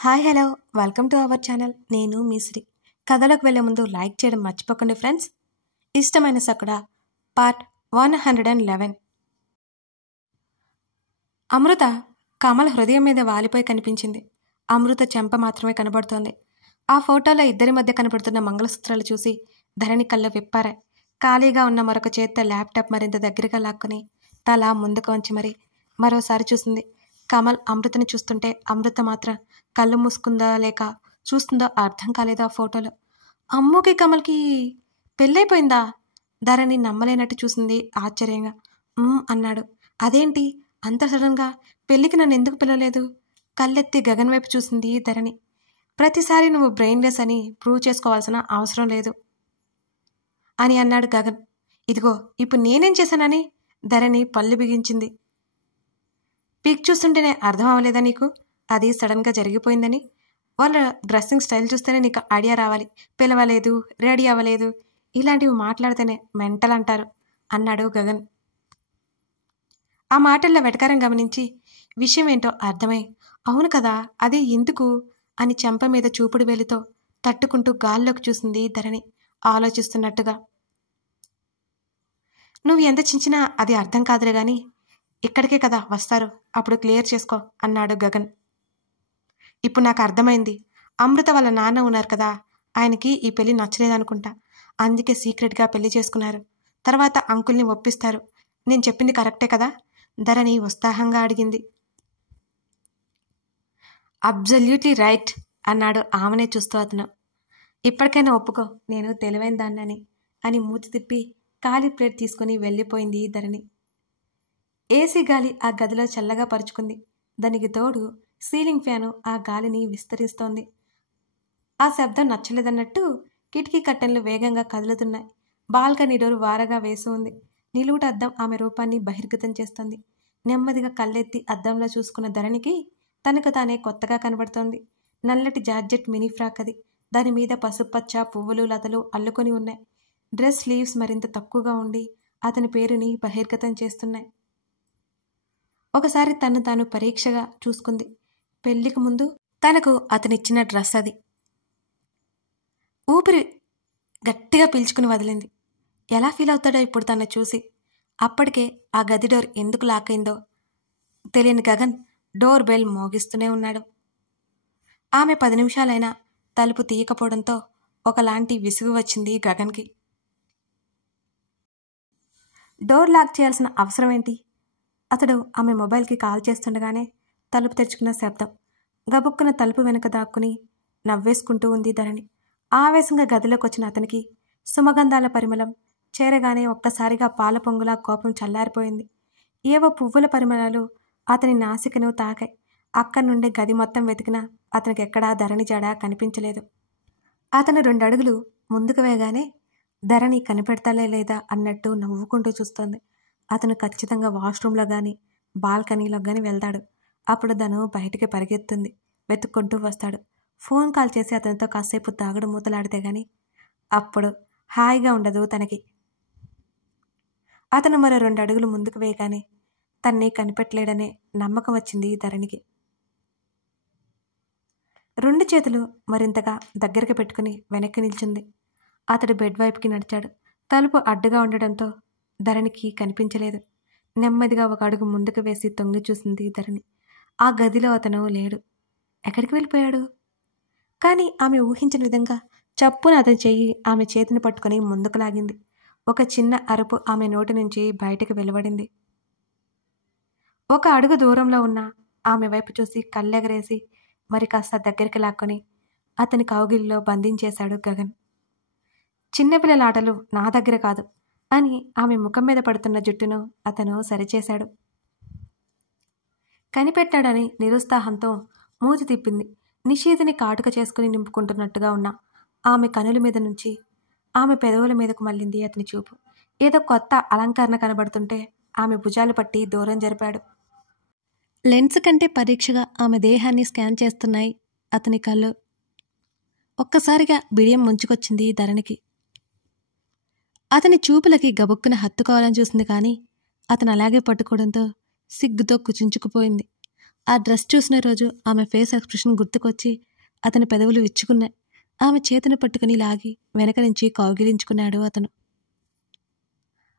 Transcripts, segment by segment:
Hi hello welcome to our channel. నేను మీ శ్రీ. కథలోకి వెళ్ళే ముందు లైక్ చేయడం మర్చిపోకండి ఫ్రెండ్స్. ఇష్టమైన సకుడ పార్ట్ 111. అమృత కమల్ హృదయం మీద వాలిపోయి కనిపించింది. అమృత చెంప మాత్రమే కనబడుతోంది. ఆ ఫోటోలో ఇద్దరి మధ్య కనబడుతున్న మంగళసూత్రాలు చూసి ధరణి కళ్ళు విప్పారాయి. ఖాళీగా ఉన్న మరొక చేత్తో ల్యాప్టాప్ మరింత దగ్గరగా లాక్కుని తల ముందుకు వంచి మరోసారి చూసింది. కమల్ అమృతని చూస్తుంటే అమృత మాత్రం కళ్ళు మూసుకుందా లేక చూస్తుందో అర్థం కాలేదు. ఆ ఫోటోలో అమ్ముకి కమల్కి పెళ్ళైపోయిందా? ధరణి నమ్మలేనట్టు చూసింది ఆశ్చర్యంగా. అన్నాడు. అదేంటి అంత సడన్గా? పెళ్ళికి నన్ను ఎందుకు పిలవలేదు? కళ్ళెత్తి గగన్ వైపు చూసింది ధరణి. ప్రతిసారి నువ్వు బ్రెయిన్లెస్ అని ప్రూవ్ చేసుకోవాల్సిన అవసరం లేదు అని అన్నాడు గగన్. ఇదిగో ఇప్పుడు నేనేం చేశానని ధరణి పళ్ళు బిగించింది. పిక్ చూస్తుంటేనే అర్థం అవ్వలేదా నీకు? అది సడన్గా జరిగిపోయిందని. వాళ్ళ డ్రెస్సింగ్ స్టైల్ చూస్తేనే నీకు ఐడియా రావాలి. పిలవలేదు, రెడీ అవ్వలేదు, ఇలాంటివి మాట్లాడితేనే మెంటల్ అంటారు అన్నాడు గగన్. ఆ మాటల్లో వెటకారం గమనించి విషయం ఏంటో అర్థమై అవును కదా అదే ఎందుకు అని చెంప మీద చూపుడు వేలితో తట్టుకుంటూ గాల్లోకి చూసింది ధరణి ఆలోచిస్తున్నట్టుగా. నువ్వు ఎంత చించినా అది అర్థం కాదులే గాని ఇక్కడికే కదా వస్తారు, అప్పుడు క్లియర్ చేసుకో అన్నాడు గగన్. ఇప్పుడు నాకు అర్థమైంది. అమృత వాళ్ళ నాన్న ఉన్నారు కదా, ఆయనకి ఈ పెళ్లి నచ్చలేదనుకుంటా. అందుకే సీక్రెట్గా పెళ్లి చేసుకున్నారు. తర్వాత అంకుల్ని ఒప్పిస్తారు. నేను చెప్పింది కరెక్టే కదా? ధరణి ఉత్సాహంగా అడిగింది. అబ్జల్యూట్లీ రైట్ అన్నాడు ఆమెనే చూస్తూ అతను. ఇప్పటికైనా ఒప్పుకో, నేను తెలివైన దాన్నని అని మూతి తిప్పి ఖాళీ ప్లేట్ తీసుకుని వెళ్ళిపోయింది ధరణి. ఏసీ గాలి ఆ గదిలో చల్లగా పరుచుకుంది. దానికి తోడు సీలింగ్ ఫ్యాను ఆ గాలిని విస్తరిస్తోంది. ఆ శబ్దం నచ్చలేదన్నట్టు కిటికీ కట్టెలు వేగంగా కదులుతున్నాయి. బాల్కనీ డోర్ వారగా వేసి ఉంది. నిలువుట అద్దం ఆమె రూపాన్ని బహిర్గతం చేస్తోంది. నెమ్మదిగా కళ్ళెత్తి అద్దంలో చూసుకున్న ధరణికి తనకు తానే కొత్తగా కనబడుతోంది. నల్లటి జార్జెట్ మినీ ఫ్రాక్ అది. దాని మీద పసుపచ్చ పువ్వులు లతలు అల్లుకొని ఉన్నాయి. డ్రెస్ స్లీవ్స్ మరింత తక్కువగా ఉండి అతని పేరుని బహిర్గతం చేస్తున్నాయి. ఒకసారి తను తాను పరీక్షగా చూసుకుంది. పెళ్లికి ముందు తనకు అతనిచ్చిన డ్రెస్ అది. ఊపిరి గట్టిగా పీల్చుకుని వదిలింది. ఎలా ఫీల్ అవుతాడో ఇప్పుడు తను చూసి. అప్పటికే ఆ గది డోర్ ఎందుకు లాక్ అయిందో తెలియని గగన్ డోర్ బెల్ మోగిస్తూనే ఉన్నాడు. ఆమె 10 నిమిషాలైనా తలుపు తీయకపోవడంతో ఒకలాంటి విసుగు వచ్చింది గగన్కి. డోర్ లాక్ చేయాల్సిన అవసరం ఏంటి? అతడు ఆమె మొబైల్కి కాల్ చేస్తుండగానే తలుపు తెరుచుకున్న శబ్దం. గబుక్కున తలుపు వెనుక దాక్కుని నవ్వేసుకుంటూ ఉంది ధరణి. ఆవేశంగా గదిలోకి వచ్చిన అతనికి సుమగంధాల పరిమళం చేరగానే ఒక్కసారిగా పాల పొంగులా కోపం చల్లారిపోయింది. ఏవో పువ్వుల పరిమళాలు అతని నాసికను తాకాయి. అక్కడి నుండి గది మొత్తం వెతికినా అతనికి ఎక్కడా ధరణి జాడ కనిపించలేదు. అతను 2 అడుగులు ముందుకు వేయగానే ధరణి కనిపెడతాలే లేదా అన్నట్టు నవ్వుకుంటూ చూస్తోంది. అతను ఖచ్చితంగా వాష్రూమ్లో కానీ బాల్కనీలో కానీ వెళ్తాడు. అప్పుడు తను బయటికి పరిగెత్తుంది, వెతుక్కుంటూ వస్తాడు. ఫోన్ కాల్ చేసి అతనితో కాసేపు తాగుడు మూతలాడితే గాని అప్పుడు హాయిగా ఉండదు తనకి. అతను మరో 2 అడుగులు ముందుకు వేయగానే తన్ని కనిపెట్టలేడనే నమ్మకం వచ్చింది ధరణికి. 2 చేతులు మరింతగా దగ్గరికి పెట్టుకుని వెనక్కి నిల్చుంది. అతడు బెడ్ వైపుకి నడిచాడు. తలుపు అడ్డుగా ఉండడంతో ధరణికి కనిపించలేదు. నెమ్మదిగా 1 అడుగు ముందుకు వేసి తొంగి చూసింది ధరణి. ఆ గదిలో అతను లేడు. ఎక్కడికి వెళ్ళిపోయాడు? కానీ ఆమె ఊహించిన విధంగా చప్పున అతని చెయ్యి ఆమె చేతిని పట్టుకుని ముందుకు లాగింది. ఒక చిన్న అరుపు ఆమె నోటి నుంచి బయటకు వెలువడింది. 1 అడుగు దూరంలో ఉన్న ఆమె వైపు చూసి కళ్ళెగరేసి మరి కాస్త దగ్గరికి లాక్కొని అతని కౌగిలిలో బంధించేశాడు గగన్. చిన్నపిల్లల ఆటలు నా దగ్గర కాదు అని ఆమె ముఖం మీద పడుతున్న జుట్టును అతను సరిచేశాడు. కనిపెట్టాడని నిరుత్సాహంతో మూతి తిప్పింది. నిషేధిని కాటుక చేసుకుని నింపుకుంటున్నట్టుగా ఉన్న ఆమె కనుల మీద నుంచి ఆమె పెదవుల మీదకు మళ్ళింది అతని చూపు. ఏదో కొత్త అలంకరణ కనబడుతుంటే ఆమె భుజాలు పట్టి దూరం జరిపాడు. లెన్స్ కంటే పరీక్షగా ఆమె దేహాన్ని స్కాన్ చేస్తున్నాయి అతని కళ్ళు. ఒక్కసారిగా బిడియం ముంచుకొచ్చింది ధరణికి. అతని చూపులకి గబుక్కున హత్తుకోవాలని చూసింది కానీ అతను అలాగే పట్టుకోవడంతో సిగ్గుతో కుచించుకుపోయింది. ఆ డ్రెస్ చూసిన రోజు ఆమె ఫేస్ ఎక్స్ప్రెషన్ గుర్తుకొచ్చి అతని పెదవులు విచ్చుకున్నాయి. ఆమె చేతిని పట్టుకుని లాగి వెనక నుంచి కౌగిలించుకున్నాడు అతను.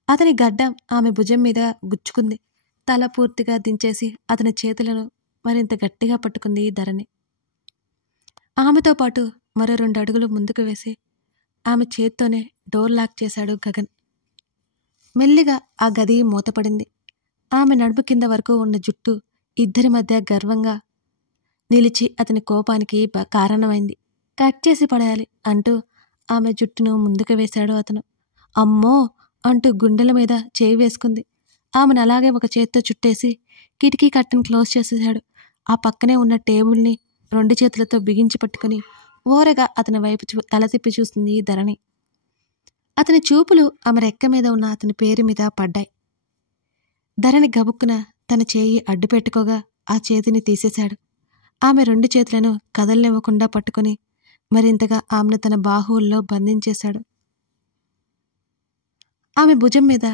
అతని గడ్డం ఆమె భుజం మీద గుచ్చుకుంది. తల పూర్తిగా దించేసి అతని చేతులను మరింత గట్టిగా పట్టుకుంది ధరణి. ఆమెతో పాటు మరో 2 అడుగులు ముందుకు వేసి ఆమె చేత్తోనే డోర్ లాక్ చేశాడు గగన్. మెల్లిగా ఆ గది మూతపడింది. ఆమె నడుము కింద వరకు ఉన్న జుట్టు ఇద్దరి మధ్య గర్వంగా నిలిచి అతని కోపానికి కారణమైంది. కట్ చేసి పడేయాలి అంటూ ఆమె జుట్టును ముందుకు వేశాడు అతను. అమ్మో అంటూ గుండెల మీద చేయి వేసుకుంది. ఆమెను అలాగే ఒక చేత్తో చుట్టేసి కిటికీ కట్టను క్లోజ్ చేసేశాడు. ఆ పక్కనే ఉన్న టేబుల్ని 2 చేతులతో బిగించి పట్టుకుని ఓరగా అతని వైపు తల తిప్పి చూస్తుంది ధరణి. అతని చూపులు ఆమె రెక్క మీద ఉన్న అతని పేరు మీద పడ్డాయి. ధరణి గబుక్కున తన చేయి అడ్డు పెట్టుకోగా ఆ చేతిని తీసేశాడు. ఆమె 2 చేతులను కదలనివ్వకుండా పట్టుకుని మరింతగా ఆమెను తన బాహువుల్లో బంధించేశాడు. ఆమె భుజం మీద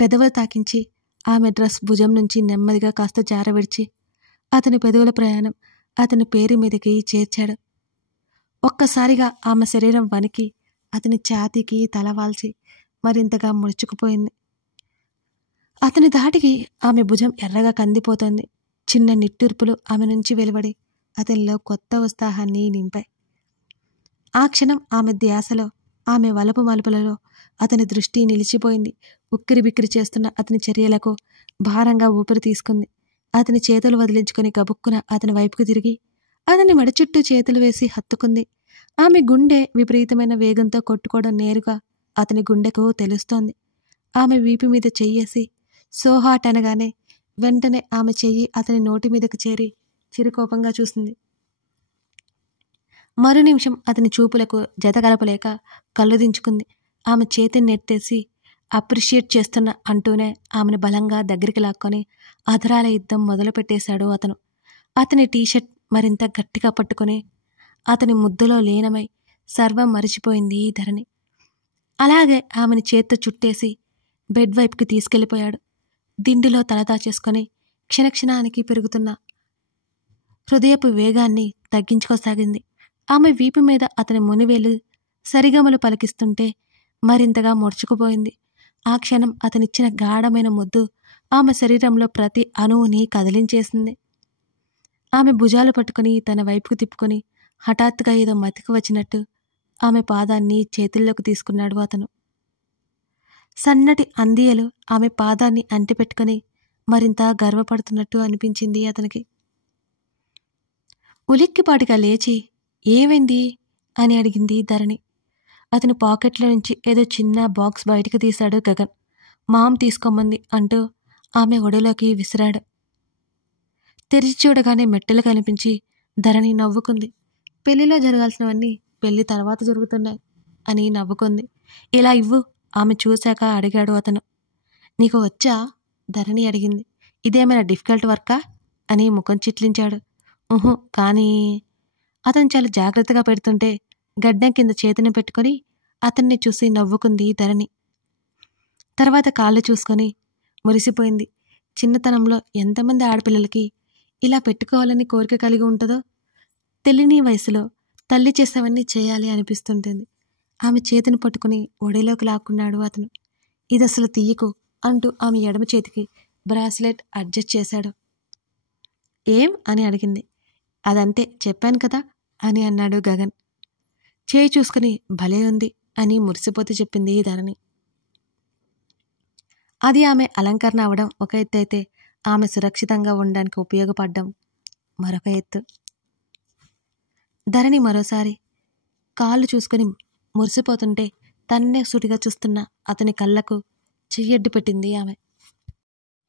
పెదవులు తాకించి ఆమె డ్రెస్ భుజం నుంచి నెమ్మదిగా కాస్త జారవిడిచి అతని పెదవుల ప్రయాణం అతని పేరు మీదకి చేర్చాడు. ఒక్కసారిగా ఆమె శరీరం వణికి అతని ఛాతీకి తలవాల్చి మరింతగా ముడుచుకుపోయింది. అతని ధాటికి ఆమె భుజం ఎర్రగా కందిపోతోంది. చిన్న నిట్టూర్పులు ఆమె నుంచి వెలువడి అతనిలో కొత్త ఉత్సాహాన్ని నింపాయి. ఆ క్షణం ఆమె ధ్యాసలో, ఆమె వలపు మలుపులలో అతని దృష్టి నిలిచిపోయింది. ఉక్కిరిబిక్కిరి చేస్తున్న అతని చర్యలకు భారంగా ఊపిరి తీసుకుంది. అతని చేతులు వదిలించుకుని గబుక్కున అతని వైపుకు తిరిగి అతని మెడ చుట్టూ చేతులు వేసి హత్తుకుంది. ఆమె గుండె విపరీతమైన వేగంతో కొట్టుకోవడం నేరుగా అతని గుండెకు తెలుస్తోంది. ఆమె వీపు మీద చెయ్యేసి సోహాట్ అనగానే వెంటనే ఆమె చెయ్యి అతని నోటి మీదకు చేరి చిరుకోపంగా చూసింది. మరు నిమిషం అతని చూపులకు జతగలపలేక కళ్ళు దించుకుంది. ఆమె చేతిని నెట్టేసి అప్రిషియేట్ చేస్తున్న అంటూనే ఆమెను బలంగా దగ్గరికి లాక్కొని అధరాల యుద్ధం మొదలుపెట్టేశాడు అతను. అతని టీషర్ట్ మరింత గట్టిగా పట్టుకుని అతని ముద్దులో లీనమై సర్వం మరిచిపోయింది ధరణి. అలాగే ఆమెను చేత్తో చుట్టేసి బెడ్ వైపుకి తీసుకెళ్లిపోయాడు. దిండులో తలదాచేసుకొని క్షణక్షణానికి పెరుగుతున్న హృదయపు వేగాన్ని తగ్గించుకోసాగింది. ఆమె వీపు మీద అతని మునివేలు సరిగమలు పలికిస్తుంటే మరింతగా ముడుచుకుపోయింది. ఆ క్షణం అతనిచ్చిన గాఢమైన ముద్దు ఆమె శరీరంలో ప్రతి అణువుని కదిలించేసింది. ఆమె భుజాలు పట్టుకుని తన వైపుకు తిప్పుకొని హఠాత్తుగా ఏదో మతికి వచ్చినట్టు ఆమె పాదాన్ని చేతుల్లోకి తీసుకున్నాడు అతను. సన్నటి అందియలు ఆమె పాదాన్ని అంటిపెట్టుకుని మరింత గర్వపడుతున్నట్టు అనిపించింది అతనికి. ఉలిక్కిపాటిగా లేచి ఏమైంది అని అడిగింది ధరణి. అతని పాకెట్లో నుంచి ఏదో చిన్న బాక్స్ బయటికి తీశాడు గగన్. మామ్ తీసుకోమంది అంటూ ఆమె ఒడిలోకి విసిరాడు. తెరిచి చూడగానే మెట్టెలు కనిపించి ధరణి నవ్వుకుంది. పెళ్లిలో జరగాల్సినవన్నీ పెళ్లి తర్వాత జరుగుతున్నాయి అని నవ్వుకుంది. ఇలా ఇవ్వు ఆమె చూశాక అడిగాడు అతను. నీకు వచ్చా ధరణి అడిగింది. ఇదేమైనా డిఫికల్ట్ వర్కా అని ముఖం చిట్లించాడు. కానీ అతను చాలా జాగ్రత్తగా పెడుతుంటే గడ్డం కింద చేతిని పెట్టుకొని అతన్ని చూసి నవ్వుకుంది ధరణి. తర్వాత కాళ్ళు చూసుకొని మురిసిపోయింది. చిన్నతనంలో ఎంతమంది ఆడపిల్లలకి ఇలా పెట్టుకోవాలని కోరిక కలిగి ఉంటుందో. తెలియని వయసులో తల్లి చేసేవన్నీ చేయాలి అనిపిస్తుంటుంది. ఆమె చేతిని పట్టుకుని ఒడిలోకి లాక్కున్నాడు అతను. ఇది అసలు తీయకు అంటూ ఆమె ఎడమ చేతికి బ్రాస్లెట్ అడ్జస్ట్ చేశాడు. ఏం అని అడిగింది. అదంతే చెప్పాను కదా అని అన్నాడు గగన్. చేయి చూసుకుని భలే ఉంది అని మురిసిపోతూ చెప్పింది ధరణి. అది ఆమె అలంకరణ అవడం ఒక ఎత్తు అయితే ఆమె సురక్షితంగా ఉండడానికి ఉపయోగపడ్డం మరొక ఎత్తు. ధరణి మరోసారి కాళ్ళు చూసుకుని మురిసిపోతుంటే తన్నే సూటిగా చూస్తున్న అతని కళ్ళకు చెయ్యడ్డు పెట్టింది ఆమె.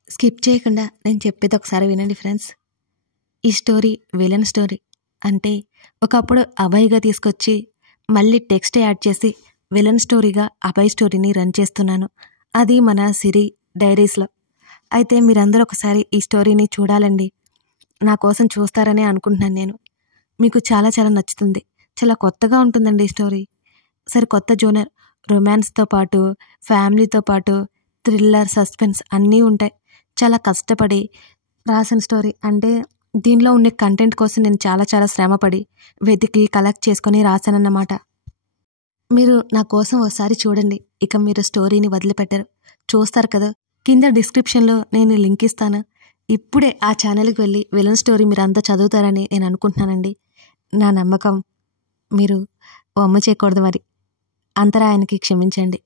స్కిప్ చేయకుండా నేను చెప్పేది ఒకసారి వినండి ఫ్రెండ్స్. ఈ స్టోరీ విలన్ స్టోరీ. అంటే ఒకప్పుడు అభయ్గా తీసుకొచ్చి మళ్ళీ టెక్స్ట్ యాడ్ చేసి విలన్ స్టోరీగా అభయ్ స్టోరీని రన్ చేస్తున్నాను. అది మన సిరి డైరీస్లో. అయితే మీరందరూ ఒకసారి ఈ స్టోరీని చూడాలండి. నా కోసం చూస్తారనే అనుకుంటున్నాను నేను. మీకు చాలా చాలా నచ్చుతుంది. చాలా కొత్తగా ఉంటుందండి ఈ స్టోరీ. సరే కొత్త జోనర్, రొమాన్స్తో పాటు ఫ్యామిలీతో పాటు థ్రిల్లర్, సస్పెన్స్ అన్నీ ఉంటాయి. చాలా కష్టపడి రాసిన స్టోరీ. అంటే దీనిలో ఉండే కంటెంట్ కోసం నేను చాలా చాలా శ్రమపడి వెతికి కలెక్ట్ చేసుకొని రాశానన్నమాట. మీరు నా కోసం ఒకసారి చూడండి, ఇక మీరు స్టోరీని వదిలిపెట్టరు. చూస్తారు కదా, కింద డిస్క్రిప్షన్లో నేను లింక్ ఇస్తాను. ఇప్పుడే ఆ ఛానల్కి వెళ్ళి విలన్ స్టోరీ మీరు అంతా చదువుతారని నేను అనుకుంటున్నానండి. నా నమ్మకం మీరు వమ్ము చేయకూడదు, మరి అంతరాయానికి క్షమించండి.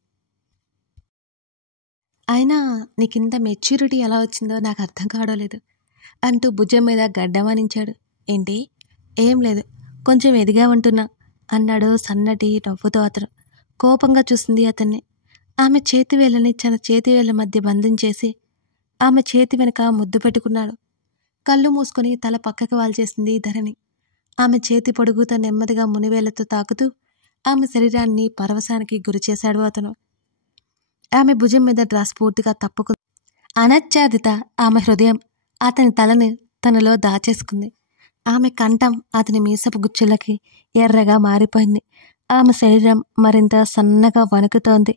అయినా నీకింత మెచ్యూరిటీ ఎలా వచ్చిందో నాకు అర్థం కావడం లేదు అంటూ భుజం మీద గడ్డమానించాడు. ఏంటి? ఏం లేదు, కొంచెం ఎదిగామంటున్నా అన్నాడు సన్నటి నవ్వుతో అతను. కోపంగా చూసింది అతన్ని. ఆమె చేతివేళ్ళని తన చేతివేళ్ల మధ్య బంధించేసి ఆమె చేతి వెనుక ముద్దు పెట్టుకున్నాడు. కళ్ళు మూసుకొని తల పక్కకి వాల్చేసింది ధరణి. ఆమె చేతి పొడుగుతో నెమ్మదిగా మునివేళ్లతో తాకుతూ ఆమె శరీరాన్ని పరవశానికి గురిచేశాడు అతను. ఆమె భుజం మీద డ్రెస్ పూర్తిగా తప్పుకుంది. అనత్యాదిత ఆమె హృదయం అతని తలని తనలో దాచేసుకుంది. ఆమె కంఠం అతని మీసపు గుచ్చులకి ఎర్రగా మారిపోయింది. ఆమె శరీరం మరింత సన్నగా వణుకుతోంది.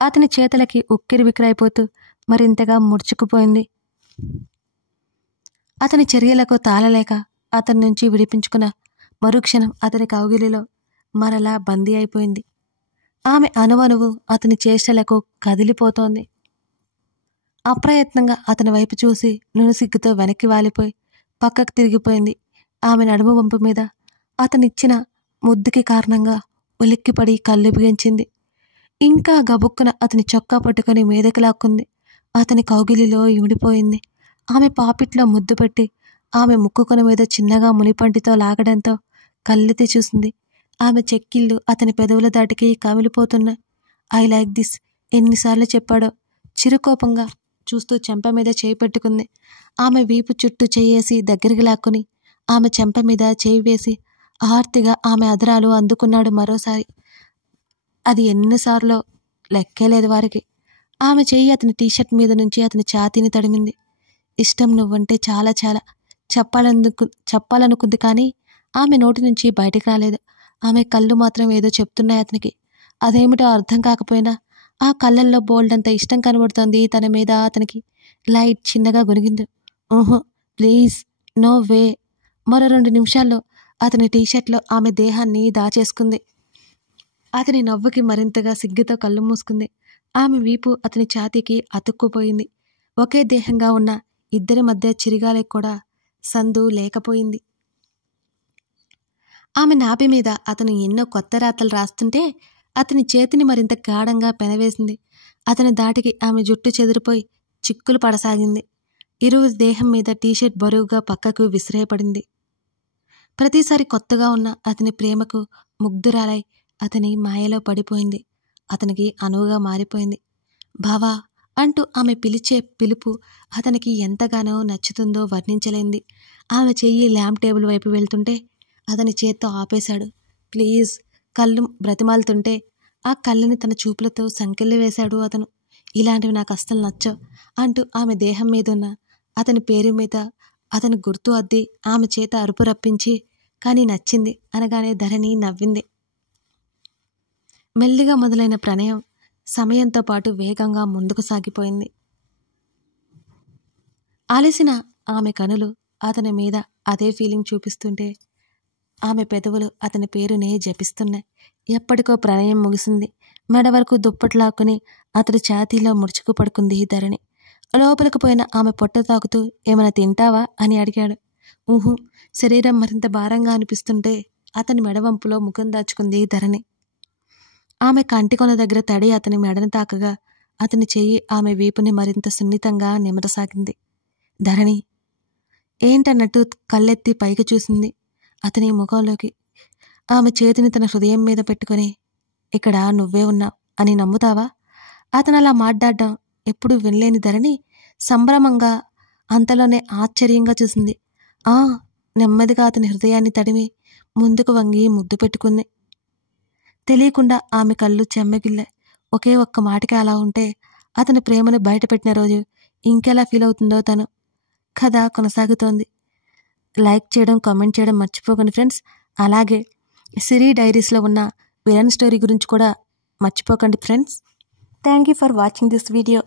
అతని చేతులకి ఉక్కిరి బిక్కిరైపోతూ మరింతగా ముడుచుకుపోయింది. అతని చర్యలకు తాళలేక అతని నుంచి విడిపించుకున్న మరుక్షణం అతని కౌగిలిలో మరలా బందీ అయిపోయింది. ఆమె అణువణువు అతని చేష్టలకు కదిలిపోతోంది. అప్రయత్నంగా అతని వైపు చూసి నునుసిగ్గుతో వెనక్కి వాలిపోయి పక్కకు తిరిగిపోయింది. ఆమె నడుము వంపు మీద అతనిచ్చిన ముద్దుకి కారణంగా ఉలిక్కిపడి కళ్ళు బిగించింది. ఇంకా గబుక్కున అతని చొక్కా పట్టుకొని మీదకి లాక్కుంది. అతని కౌగిలిలో ఇమిడిపోయింది. ఆమె పాపిట్లో ముద్దు పెట్టి ఆమె ముక్కుకొన మీద చిన్నగా మునిపంటితో లాగడంతో కళ్ళెత్తి చూసింది. ఆమె చెక్కిళ్ళు అతని పెదవుల దాటికి కమిలిపోతున్నాయి. ఐ లైక్ దిస్ ఎన్నిసార్లు చెప్పాడో. చిరుకోపంగా చూస్తూ చెంప మీద చేయి పెట్టుకుంది. ఆమె వీపు చుట్టూ చేయేసి దగ్గరికి లాక్కుని ఆమె చెంప మీద చేయి వేసి ఆర్తిగా ఆమె అదరాలు అందుకున్నాడు మరోసారి. అది ఎన్నిసార్లో లెక్కేలేదు వారికి. ఆమె చెయ్యి అతని టీషర్ట్ మీద నుంచి అతని ఛాతీని తడిమింది. ఇష్టం నువ్వంటే చాలా చాలా చెప్పాలనుకుంది, కానీ ఆమె నోటి నుంచి బయటికి రాలేదు. ఆమె కళ్ళు మాత్రం ఏదో చెప్తున్నాయి అతనికి. అదేమిటో అర్థం కాకపోయినా ఆ కళ్ళల్లో బోల్డంత ఇష్టం కనబడుతోంది తన మీద అతనికి. లైట్ చిన్నగా గొనిగింది. ఓహో ప్లీజ్, నో వే. మరో 2 నిమిషాల్లో అతని టీషర్ట్లో ఆమె దేహాన్ని దాచేసుకుంది. అతని నవ్వుకి మరింతగా సిగ్గుతో కళ్ళు మూసుకుంది. ఆమె వీపు అతని ఛాతీకి అతుక్కుపోయింది. ఒకే దేహంగా ఉన్న ఇద్దరి మధ్య చిరిగాలకు కూడా సందు లేకపోయింది. ఆమె నాభి మీద అతను ఎన్నో కొత్త రాతలు రాస్తుంటే అతని చేతిని మరింత గాఢంగా పెనవేసింది. అతని దాటికి ఆమె జుట్టు చెదిరిపోయి చిక్కులు పడసాగింది. ఇరువురి దేహం మీద టీషర్ట్ బరువుగా పక్కకు విసిరేయబడింది. ప్రతిసారి కొత్తగా ఉన్న అతని ప్రేమకు ముగ్ధురాలై అతని మాయలో పడిపోయింది. అతనికి అనువుగా మారిపోయింది. బావా అంటూ ఆమె పిలిచే పిలుపు అతనికి ఎంతగానో నచ్చుతుందో వర్ణించలేంది. ఆమె చెయ్యి ల్యాంప్ టేబుల్ వైపు వెళ్తుంటే అతని చేత్తో ఆపేశాడు. ప్లీజ్ కళ్ళు బ్రతిమాలుతుంటే ఆ కళ్ళని తన చూపులతో సంకెళ్ళు వేశాడు అతను. ఇలాంటివి నాకు అస్సలు నచ్చవు అంటూ ఆమె దేహం మీద ఉన్న అతని పేరు మీద అతని గుర్తు అద్ది ఆమె చేత అరుపు రప్పించి, కానీ నచ్చింది అనగానే ధరణి నవ్వింది. మెల్లిగా మొదలైన ప్రణయం సమయంతో పాటు వేగంగా ముందుకు సాగిపోయింది. అలసిన ఆమె కనులు అతని మీద అదే ఫీలింగ్ చూపిస్తుంటే ఆమె పెదవులు అతని పేరునే జపిస్తున్నాయి. ఎప్పటికో ప్రణయం ముగిసింది. మెడ వరకు దుప్పట్లాక్కుని అతడి ఛాతీలో ముడుచుకు పడుకుంది ధరణి. లోపలికి పోయిన ఆమె పొట్ట తాకుతూ ఏమైనా తింటావా అని అడిగాడు. ఊహు. శరీరం మరింత భారంగా అనిపిస్తుంటే అతని మెడవంపులో ముఖం దాచుకుంది ధరణి. ఆమె కంటికొన దగ్గర తడి అతని మెడను తాకగా అతని చెయ్యి ఆమె వీపుని మరింత సున్నితంగా నిమరసాగింది. ధరణి ఏంటన్నట్టు కళ్ళెత్తి పైకి చూసింది అతని ముఖంలోకి. ఆమె చేతిని తన హృదయం మీద పెట్టుకుని, ఇక్కడ నువ్వే ఉన్నావు అని నమ్ముతావా? అతను అలా మాట్లాడడం ఎప్పుడూ వినలేని ధరణి సంభ్రమంగా అంతలోనే ఆశ్చర్యంగా చూసింది. నెమ్మదిగా అతని హృదయాన్ని తడిమి ముందుకు వంగి ముద్దు పెట్టుకుంది. తెలియకుండా ఆమె కళ్ళు చెమ్మగిల్లాయి. ఒకే ఒక్క మాటకి అలా ఉంటే అతని ప్రేమను బయటపెట్టిన రోజు ఇంకెలా ఫీల్ అవుతుందో తను. కథ కొనసాగుతోంది. లైక్ చేయడం, కామెంట్ చేయడం మర్చిపోకండి ఫ్రెండ్స్. అలాగే సిరి డైరీస్లో ఉన్న విలన్ స్టోరీ గురించి కూడా మర్చిపోకండి friends. Thank you for watching this video.